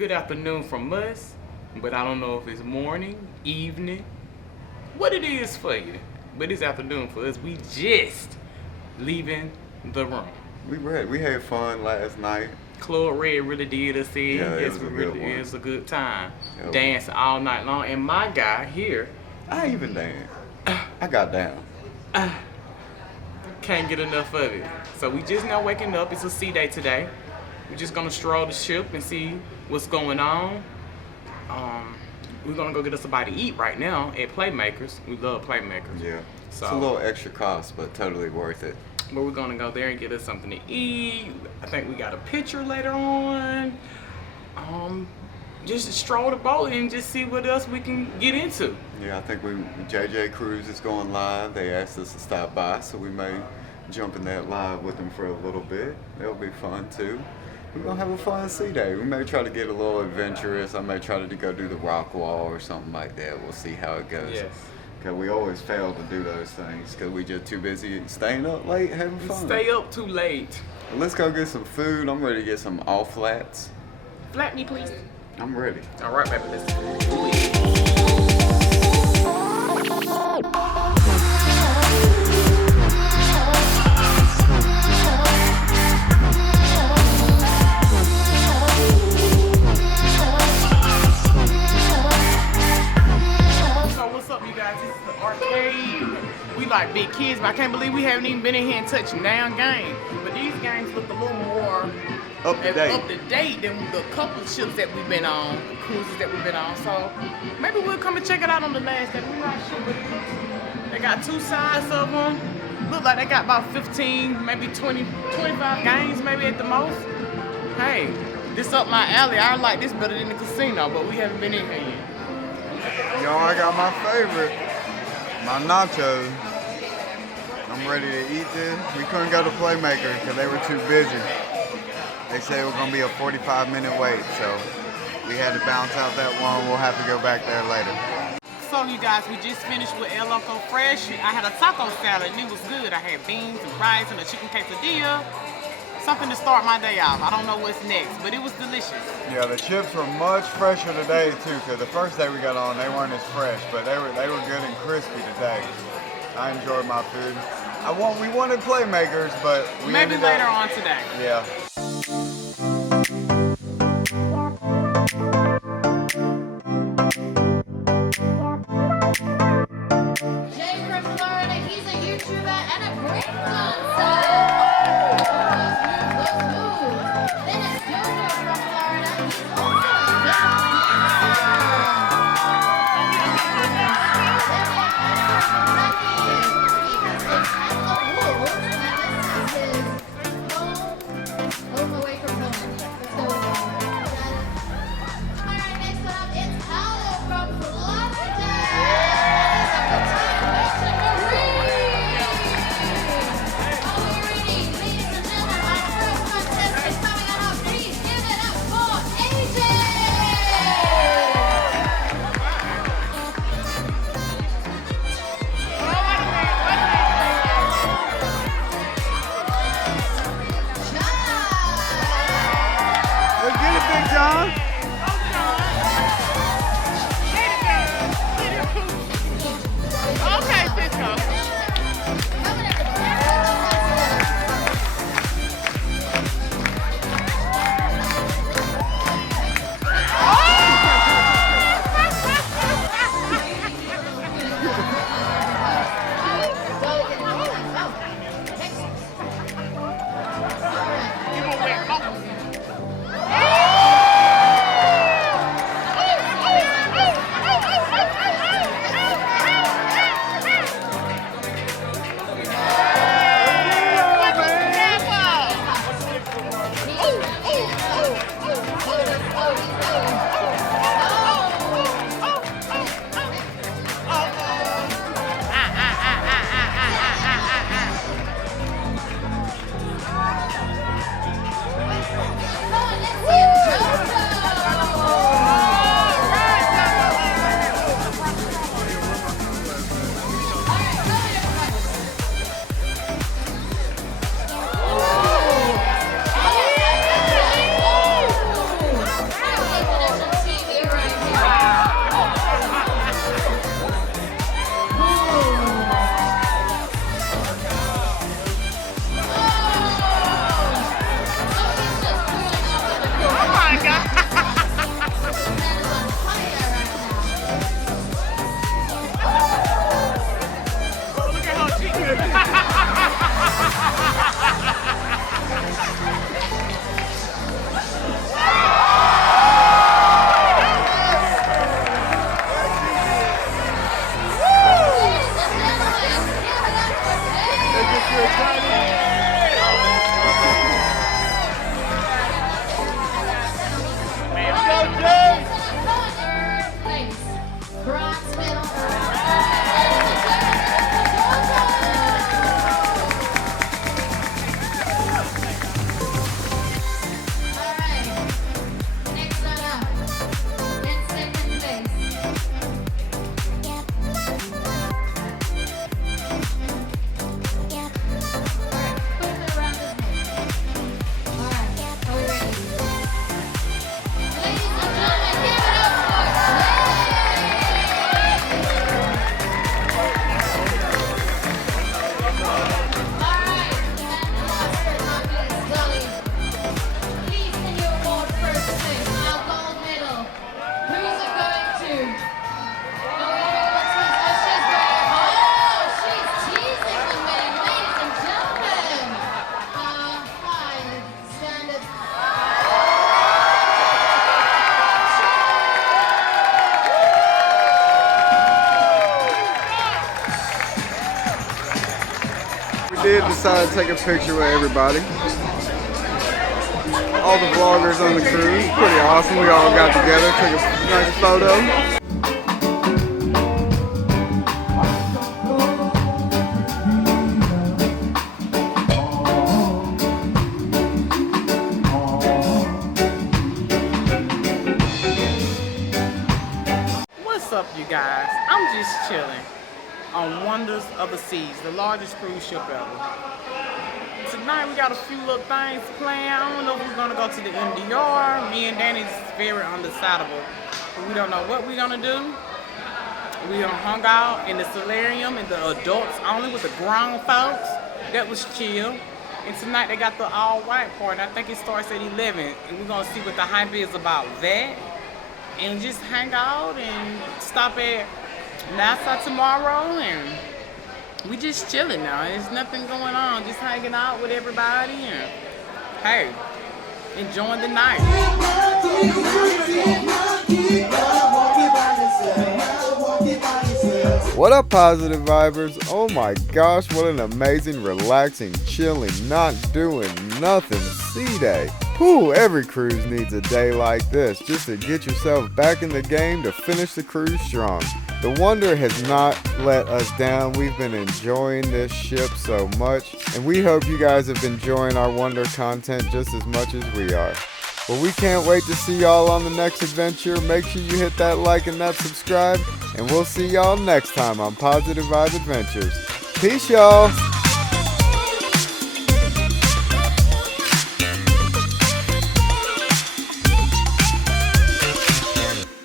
good afternoon from us, but I don't know if it's morning, evening, what it is for you. But it's afternoon for us. We just leaving the room. We read. We had fun last night. Club Red really did us in. Yeah, it Yes, was we a good really one. it was a good time. Yep. Dancing all night long. And my guy here I even danced. I got down. can't get enough of it. So we just now waking up. It's a sea day today. We're just gonna stroll the ship and see what's going on. We're gonna go get us a bite to eat right now at Playmakers. We love Playmakers. Yeah. So It's a little extra cost, but totally worth it. but we're gonna go there and get us something to eat. I think we got a picture later on. Just stroll the boat and just see what else we can get into. Yeah, I think JJ Cruise is going live. They asked us to stop by, so we may jump in that live with them for a little bit. That'll be fun too. We're gonna have a fun sea day. We may try to get a little adventurous. I may try to go do the rock wall or something like that. We'll see how it goes. Yes. Cause we always fail to do those things because we just too busy staying up late having fun. Stay up too late. Let's go get some food. I'm ready to get some all flats. Flat me, please. I'm ready. All right, baby, let's do it. So what's up, you guys? This is the arcade. We like big kids, but I can't believe we haven't even been in here and touched down game. But these games look a little more Up to date. than the couple ships that we've been on, the cruises that we've been on. So maybe we'll come and check it out on the last day. We're not sure, but they got two sides of them. Look like they got about 15, maybe 20, 25 games maybe at the most. Hey, this up my alley. I like this better than the casino, but we haven't been in here yet. Yo, I got my favorite, my nachos. I'm ready to eat this. We couldn't go to Playmaker because they were too busy. They said it was gonna be a 45-minute wait, so we had to bounce out that one. We'll have to go back there later. So you guys, we just finished with El Loco Fresh. I had a taco salad and it was good. I had beans and rice and a chicken quesadilla. Something to start my day off. I don't know what's next, but it was delicious. Yeah, the chips were much fresher today too, because the first day we got on, they weren't as fresh, but they were good and crispy today. I enjoyed my food. We wanted Playmakers, but we Maybe ended later up, on today. Yeah. Jay from Florida, he's a YouTuber and a break dancer. Then it's Jojo from Florida, he's also a dancer. decided to take a picture with everybody. All the vloggers on the cruise. Pretty awesome. We all got together, took a nice photo. What's up, you guys? I'm just chilling on Wonders of the Seas, the largest cruise ship ever. Tonight we got a few little things planned. I don't know if we're gonna go to the MDR. Me and Danny's very undecidable. We don't know what we're gonna do. We hung out in the solarium and the adults only with the grown folks. That was chill. And tonight they got the all-white party. I think it starts at 11. And we're gonna see what the hype is about that. And just hang out and stop at NASA tomorrow, and we just chilling now. There's nothing going on, just hanging out with everybody and hey, enjoying the night. What up, positive vibers? Oh my gosh, what an amazing, relaxing, chilling, not doing nothing sea day. Whew, every cruise needs a day like this just to get yourself back in the game to finish the cruise strong. The Wonder has not let us down. We've been enjoying this ship so much, and we hope you guys have been enjoying our Wonder content just as much as we are. Well, we can't wait to see y'all on the next adventure. Make sure you hit that like and that subscribe, and we'll see y'all next time on Positive Vibe Adventures. Peace, y'all.